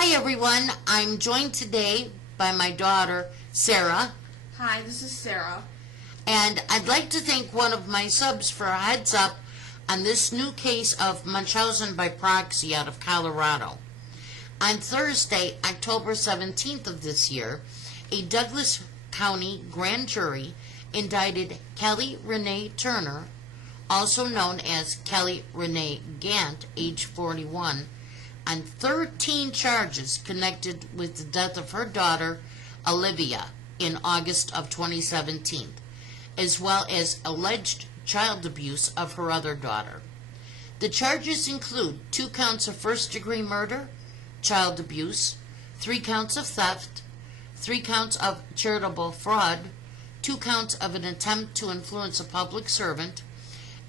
Hi everyone, I'm joined today by my daughter, Sarah. Hi, this is Sarah. And I'd like to thank one of my subs for a heads up on this new case of Munchausen by proxy out of Colorado. On Thursday, October 17th of this year, a Douglas County grand jury indicted Kelly Renee Turner, also known as Kelly Renee Gant, age 41, on 13 charges connected with the death of her daughter, Olivia, in August of 2017, as well as alleged child abuse of her other daughter. The charges include 2 counts of first-degree murder, child abuse, 3 counts of theft, 3 counts of charitable fraud, 2 counts of an attempt to influence a public servant,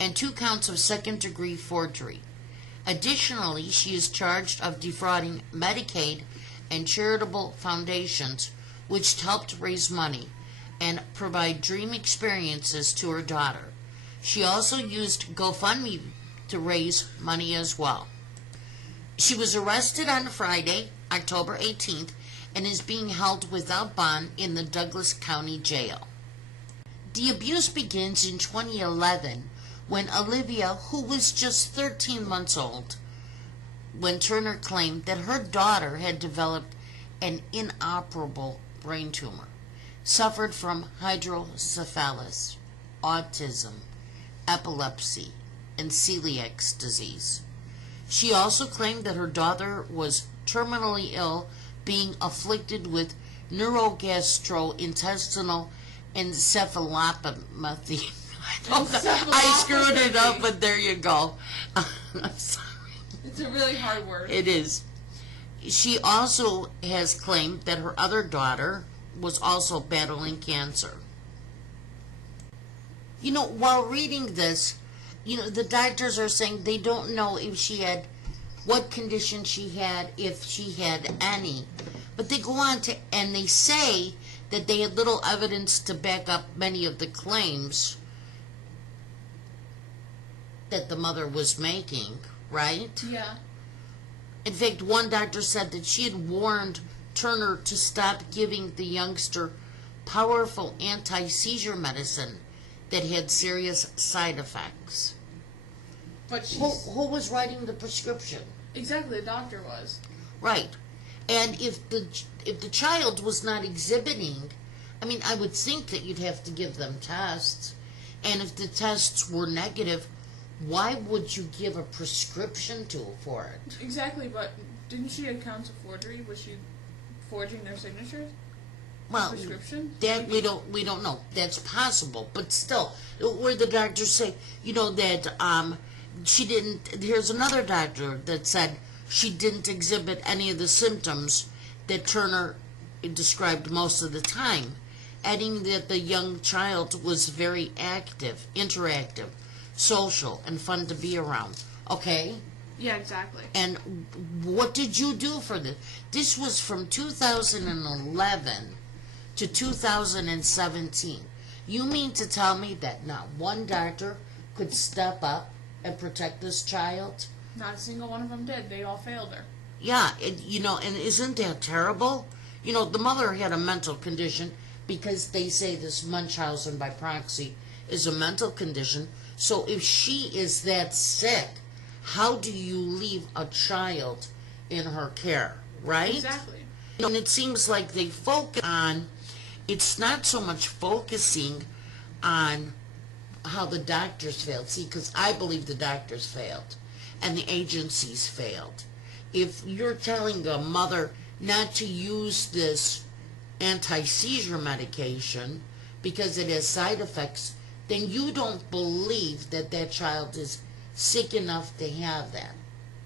and 2 counts of second-degree forgery. Additionally, she is charged of defrauding Medicaid and charitable foundations which helped raise money and provide dream experiences to her daughter. She also used GoFundMe to raise money as well. She was arrested on Friday, October 18th, and is being held without bond in the Douglas County Jail. The abuse begins in 2011 when Olivia, who was just 13 months old, when Turner claimed that her daughter had developed an inoperable brain tumor, suffered from hydrocephalus, autism, epilepsy, and celiac disease. She also claimed that her daughter was terminally ill, being afflicted with neurogastrointestinal encephalopathy. I screwed it up, but there you go. I'm sorry. It's a really hard word. It is. She also has claimed that her other daughter was also battling cancer. While reading this, the doctors are saying they don't know if she had, what condition she had, if she had any. But they go on to, and they say that they had little evidence to back up many of the claims that the mother was making, right? Yeah. In fact, one doctor said that she had warned Turner to stop giving the youngster powerful anti-seizure medicine that had serious side effects. But who was writing the prescription? Exactly, the doctor was. Right. And if the child was not exhibiting, I would think that you'd have to give them tests. And if the tests were negative, why would you give a prescription for it? Exactly, but didn't she have counts of forgery? Was she forging their signatures? Well, prescription? That we don't know. That's possible, but still, where the doctors say, that she didn't. Here's another doctor that said she didn't exhibit any of the symptoms that Turner described most of the time, adding that the young child was very active, interactive, social, and fun to be around. Okay? Yeah, exactly. And what did you do for this? This was from 2011 to 2017. You mean to tell me that not one doctor could step up and protect this child? Not a single one of them did. They all failed her. Yeah, and isn't that terrible? The mother had a mental condition because they say this Munchausen by proxy is a mental condition. So if she is that sick, how do you leave a child in her care, right? Exactly. And it seems like they focus on, it's not so much focusing on how the doctors failed. See, because I believe the doctors failed and the agencies failed. If you're telling a mother not to use this anti-seizure medication because it has side effects, then you don't believe that that child is sick enough to have that.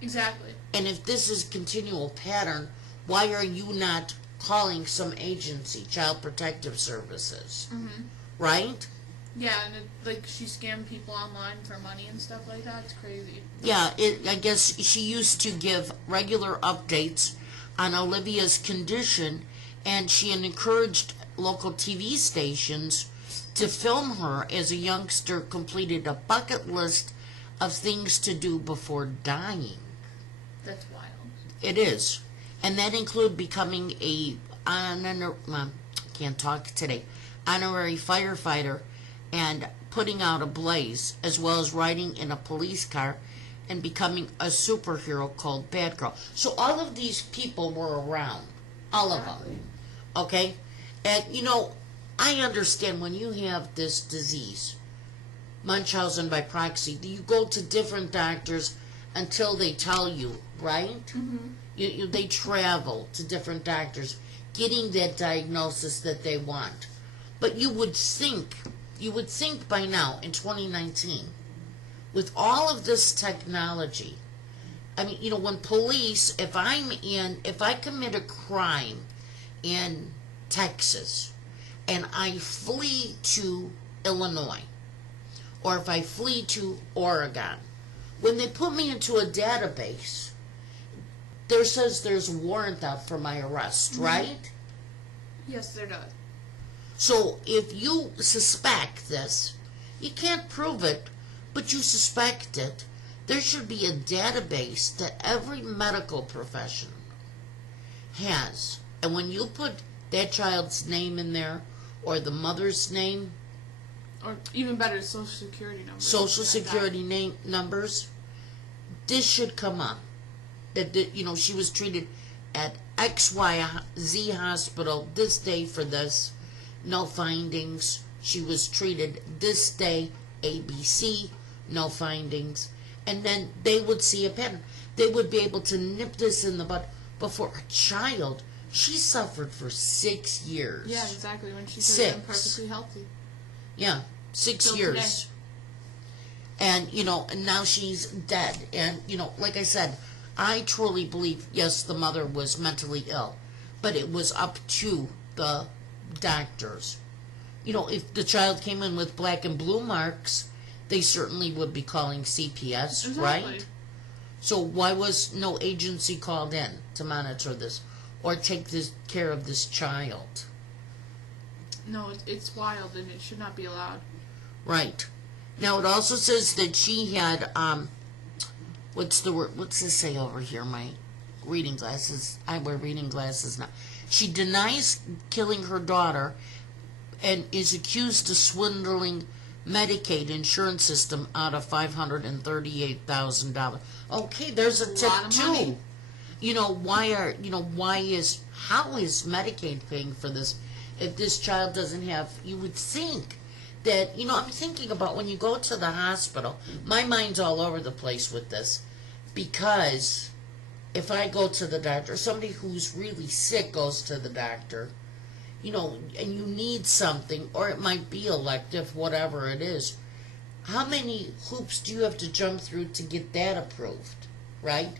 Exactly. And if this is a continual pattern, why are you not calling some agency, Child Protective Services? Mm-hmm. Right? Yeah, and she scammed people online for money and stuff like that. It's crazy. Yeah, I guess she used to give regular updates on Olivia's condition, and she encouraged local TV stations to film her as a youngster completed a bucket list of things to do before dying. That's wild. It is. And that include becoming a can't talk today, honorary firefighter and putting out a blaze, as well as riding in a police car and becoming a superhero called Bad Girl. So all of these people were around. All of them. Okay? And, I understand when you have this disease, Munchausen by proxy, you go to different doctors until they tell you, right? Mm-hmm. They travel to different doctors, getting that diagnosis that they want. But you would think by now, in 2019, with all of this technology, I mean, when police, if I commit a crime in Texas and I flee to Illinois, or if I flee to Oregon, when they put me into a database, there says there's a warrant out for my arrest, right? Yes, there does. So if you suspect this, you can't prove it, but you suspect it, there should be a database that every medical profession has. And when you put that child's name in there, or the mother's name, or even better, social security numbers. Social security name numbers, this should come up. That she was treated at XYZ hospital this day for this, no findings. She was treated this day, ABC, no findings. And then they would see a pattern. They would be able to nip this in the bud. But for a child, she suffered for 6 years. Yeah, exactly. When she could have been perfectly healthy. Yeah, 6 years. Today. And now she's dead. And, like I said, I truly believe, yes, the mother was mentally ill, but it was up to the doctors. If the child came in with black and blue marks, they certainly would be calling CPS, exactly. Right? So why was no agency called in to monitor this or take care of this child? No, it's wild and it should not be allowed. Right. Now it also says that she had, what's the word? What's this say over here? My reading glasses. I wear reading glasses now. She denies killing her daughter and is accused of swindling Medicaid insurance system out of $538,000. Okay, there's a tip too. How is Medicaid paying for this if this child doesn't have? You would think that, I'm thinking about when you go to the hospital, my mind's all over the place with this, because if I go to the doctor, somebody who's really sick goes to the doctor, and you need something, or it might be elective, whatever it is, how many hoops do you have to jump through to get that approved, right?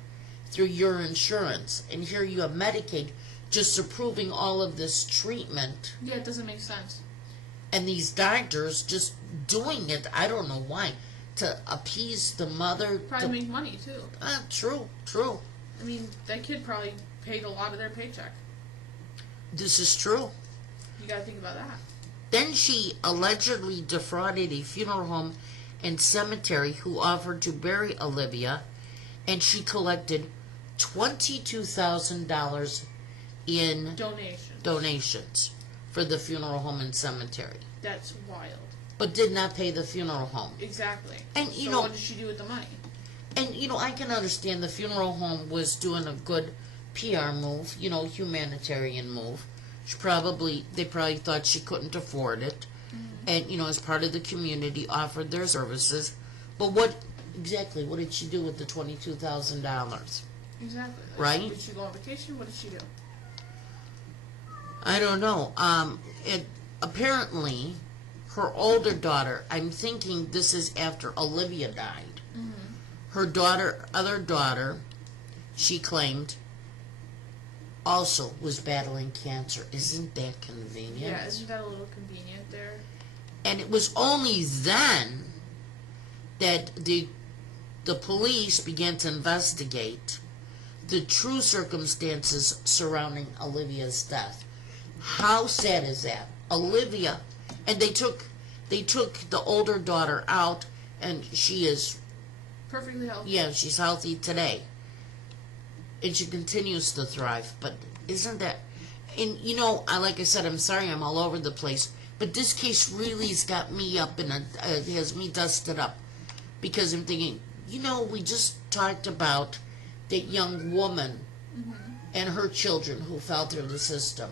Through your insurance. And here you have Medicaid just approving all of this treatment. Yeah, it doesn't make sense. And these doctors just doing it, I don't know why, to appease the mother. Probably make money, too. True. I mean, that kid probably paid a lot of their paycheck. This is true. You gotta think about that. Then she allegedly defrauded a funeral home and cemetery who offered to bury Olivia, and she collected $22,000 in donations for the funeral home and cemetery. That's wild. But did not pay the funeral home. Exactly. And what did she do with the money? And I can understand the funeral home was doing a good PR move, humanitarian move. They probably thought she couldn't afford it, and as part of the community offered their services. But what did she do with the $22,000? Exactly. Right? Did she go on vacation? What did she do? I don't know. Apparently, her older daughter, I'm thinking this is after Olivia died. Mm-hmm. Her other daughter, she claimed, also was battling cancer. Isn't that convenient? Yeah, isn't that a little convenient there? And it was only then that the police began to investigate the true circumstances surrounding Olivia's death. How sad is that? Olivia, and they took the older daughter out, and she is perfectly healthy. Yeah, she's healthy today. and she continues to thrive. But isn't that, and like I said, I'm sorry I'm all over the place, but this case really's got me up has me dusted up, because I'm thinking, we just talked about that young woman and her children who fell through the system,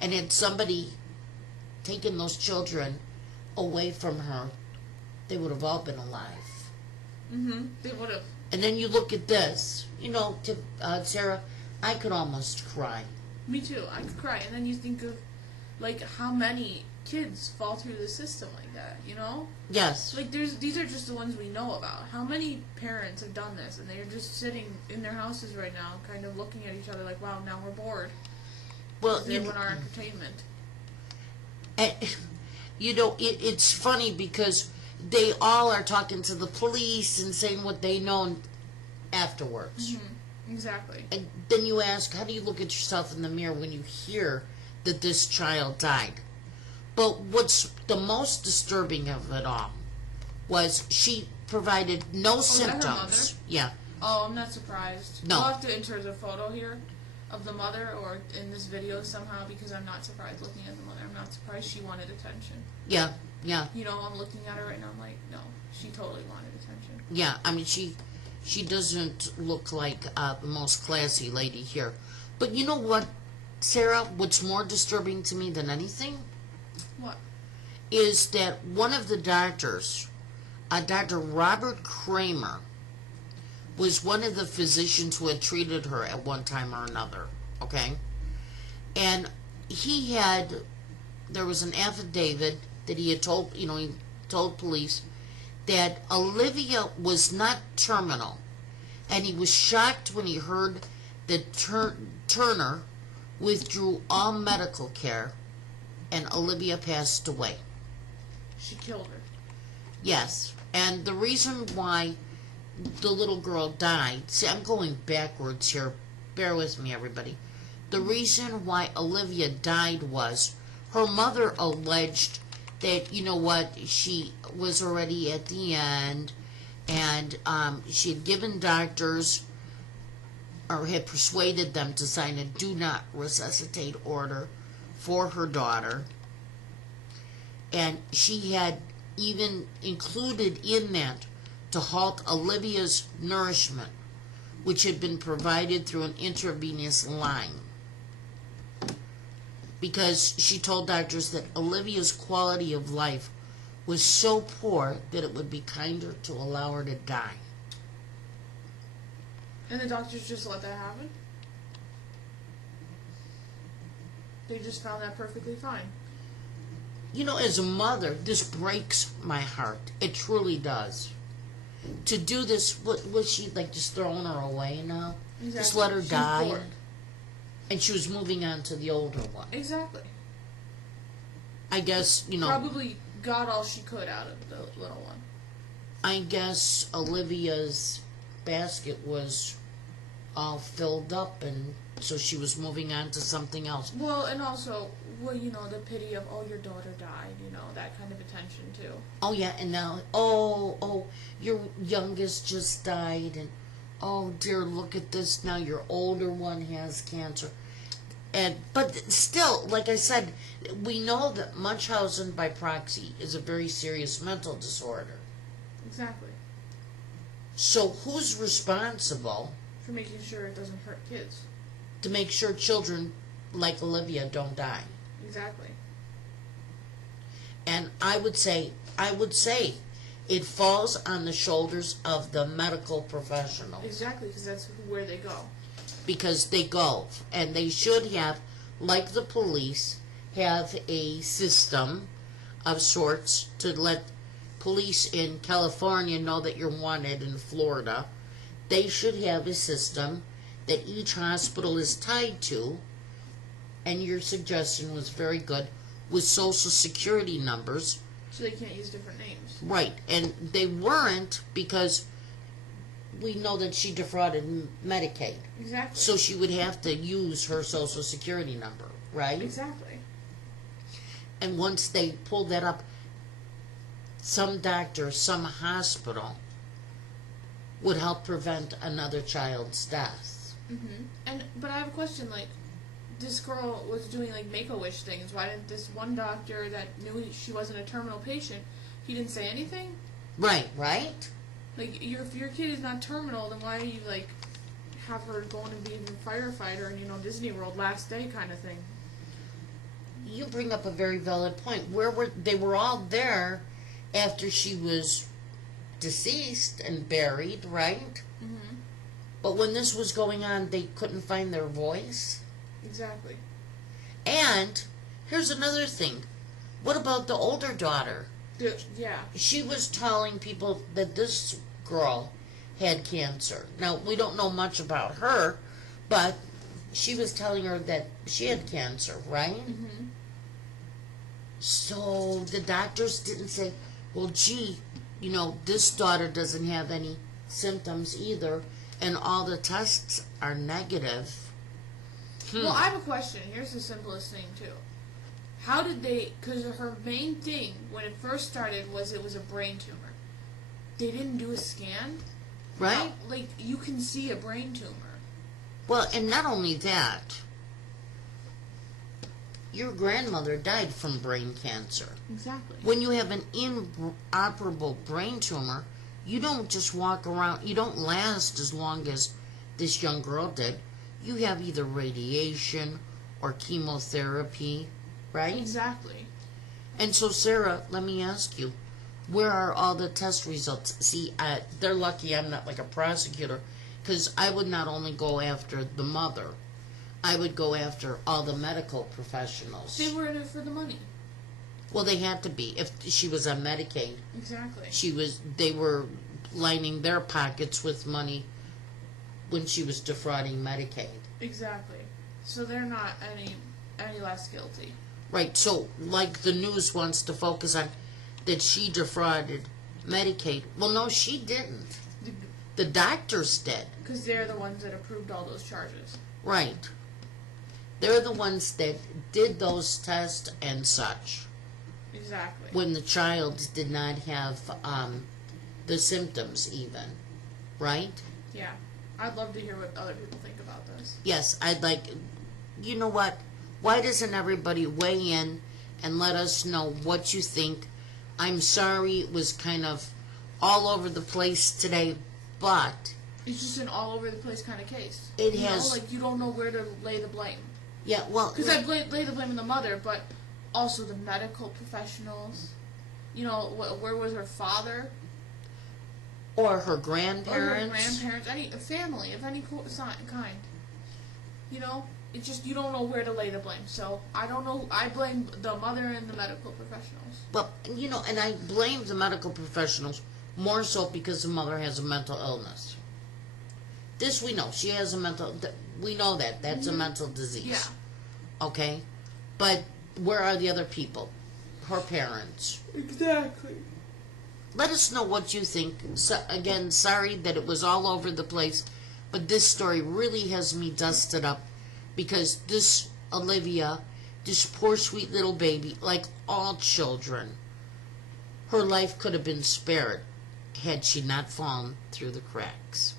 and had somebody taken those children away from her, they would have all been alive. They would have. And then you look at this, Sarah, I could almost cry. Me too. I could cry. And then you think of, like, how many kids fall through the system like that, Yes. Like, these are just the ones we know about. How many parents have done this, and they're just sitting in their houses right now, kind of looking at each other like, wow, now we're bored. Well, they want our entertainment. And, it's funny because they all are talking to the police and saying what they know afterwards. Exactly. And then you ask, how do you look at yourself in the mirror when you hear that this child died? But what's the most disturbing of it all was she provided no symptoms. Is that her mother? Yeah. Oh, I'm not surprised. No. We'll have to insert a photo here of the mother or in this video somehow, because I'm not surprised looking at the mother. I'm not surprised she wanted attention. Yeah. I'm looking at her right now, I'm like, no, she totally wanted attention. Yeah, I mean, she doesn't look like the most classy lady here. But you know what, Sarah, what's more disturbing to me than anything? What? Is that one of the doctors, Dr. Robert Kramer, was one of the physicians who had treated her at one time or another, okay? And there was an affidavit that he had told, he told police that Olivia was not terminal. And he was shocked when he heard that Turner withdrew all medical care and Olivia passed away. She killed her. Yes. And the reason why the little girl died, see, I'm going backwards here. Bear with me, everybody. The reason why Olivia died was her mother alleged that, she was already at the end, and she had given doctors, or had persuaded them to sign a do not resuscitate order for her daughter, and she had even included in that to halt Olivia's nourishment, which had been provided through an intravenous line, because she told doctors that Olivia's quality of life was so poor that it would be kinder to allow her to die. And the doctors just let that happen? They just found that perfectly fine. As a mother, this breaks my heart. It truly does. To do this, was she just throwing her away now? Exactly. Just let her die? Bored. And she was moving on to the older one. Exactly. I guess, Probably got all she could out of the little one. I guess Olivia's basket was all filled up, and so she was moving on to something else. Well, and also, the pity of, your daughter died, that kind of attention, too. Oh, yeah, and now, your youngest just died, and, oh, dear, look at this, now your older one has cancer. But still, like I said, we know that Munchausen by proxy is a very serious mental disorder. Exactly. So who's responsible for making sure it doesn't hurt kids? To make sure children like Olivia don't die. Exactly. And I would say it falls on the shoulders of the medical professionals. Exactly, because that's where they go. Because they go, and they should have, like the police, have a system of sorts to let police in California know that you're wanted in Florida. They should have a system that each hospital is tied to, and your suggestion was very good, with social security numbers. So they can't use different names. Right, and they weren't, because we know that she defrauded Medicaid. Exactly. So she would have to use her social security number, right? Exactly. And once they pulled that up, some doctor, some hospital would help prevent another child's death. But I have a question. Like, this girl was doing like Make-A-Wish things. Why didn't this one doctor that knew she wasn't a terminal patient? He didn't say anything. Right. Like, if your kid is not terminal, then why are you like have her going to be a firefighter and Disney World last day kind of thing? You bring up a very valid point. They were all there after she was deceased and buried, right? But when this was going on, they couldn't find their voice. Exactly. And here's another thing. What about the older daughter? Yeah. She was telling people that this girl had cancer. Now, we don't know much about her, but she was telling her that she had cancer, right? So the doctors didn't say, well, gee, this daughter doesn't have any symptoms either, and all the tests are negative. Well, I have a question. Here's the simplest thing, too. How did they... Because her main thing, when it first started, was it was a brain tumor. They didn't do a scan? Right? Now, like, you can see a brain tumor. Well, and not only that, your grandmother died from brain cancer. Exactly. When you have an inoperable brain tumor, you don't just walk around, you don't last as long as this young girl did. You have either radiation or chemotherapy, right? Exactly. And so, Sarah, let me ask you, where are all the test results? See, they're lucky I'm not like a prosecutor, because I would not only go after the mother, I would go after all the medical professionals. They were in it for the money. Well, they had to be. If she was on Medicaid, exactly, they were lining their pockets with money when she was defrauding Medicaid. Exactly. So they're not any less guilty. Right. So, like the news wants to focus on that she defrauded Medicaid. Well, no, she didn't. The doctors did. Because they're the ones that approved all those charges. Right. They're the ones that did those tests and such. Exactly. When the child did not have the symptoms even. Right? Yeah. I'd love to hear what other people think about this. Yes, I'd like... You know what? Why doesn't everybody weigh in and let us know what you think? I'm sorry it was kind of all over the place today, but... It's just an all over the place kind of case. It has... Like, you don't know where to lay the blame. Yeah, well... Because I lay the blame on the mother, but also the medical professionals. Where was her father? Or her grandparents. Any family of any kind. It's just you don't know where to lay the blame. So I don't know. I blame the mother and the medical professionals. Well, and I blame the medical professionals more so because the mother has a mental illness. This we know. She has a mental... We know that. That's a mental disease. Yeah. Okay? But where are the other people? Her parents. Exactly. Let us know what you think. So, again, sorry that it was all over the place, but this story really has me dusted up because this Olivia, this poor sweet little baby, like all children, her life could have been spared had she not fallen through the cracks.